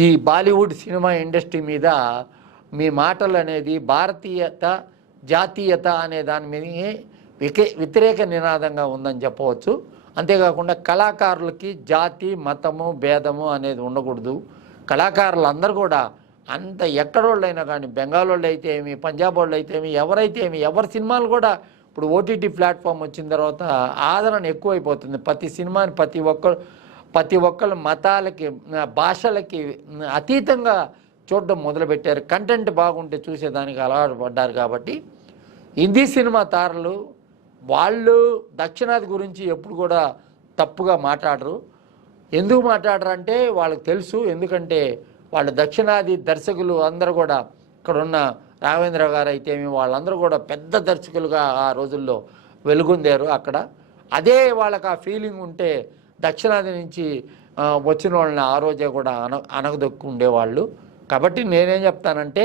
ఈ Bollywood cinema industry మీద మీ మాటలు అనేది భారతీయత జాతీయత అనే దాని మీద వ్యతిరేక నినాదంగా ఉందని చెప్పవచ్చు. అంతేకాకుండా కళాకారులకి జాతి మతము భేదము అనేది ఉండకూడదు. కళాకారులు అందరూ కూడా అంత ఎక్కడోళ్ళైనా కానీ బెంగాల్ వాళ్ళు అయితే ఏమి పంజాబ్ వాళ్ళు అయితే ఏమి ఎవరైతే ఏమి ఎవరి సినిమాలు కూడా ఇప్పుడు ఓటీటీ ప్లాట్ఫామ్ వచ్చిన తర్వాత ఆదరణ ఎక్కువైపోతుంది. ప్రతి సినిమాని ప్రతి ఒక్కరు మతాలకి భాషలకి అతీతంగా చూడడం మొదలుపెట్టారు. కంటెంట్ బాగుంటే చూసేదానికి అలవాటు పడ్డారు. కాబట్టి హిందీ సినిమా తారలు వాళ్ళు దక్షిణాది గురించి ఎప్పుడు కూడా తప్పుగా మాట్లాడరు. ఎందుకు మాట్లాడరు అంటే వాళ్ళకి తెలుసు. ఎందుకంటే వాళ్ళ దక్షిణాది దర్శకులు అందరూ కూడా ఇక్కడున్న రాఘవేంద్ర గారు అయితేమి వాళ్ళందరూ కూడా పెద్ద దర్శకులుగా ఆ రోజుల్లో వెలుగొందారు అక్కడ. అదే వాళ్ళకి ఆ ఫీలింగ్ ఉంటే దక్షిణాది నుంచి వచ్చిన వాళ్ళని ఆ రోజే కూడా అనగదొక్కు ఉండేవాళ్ళు. కాబట్టి నేనేం చెప్తానంటే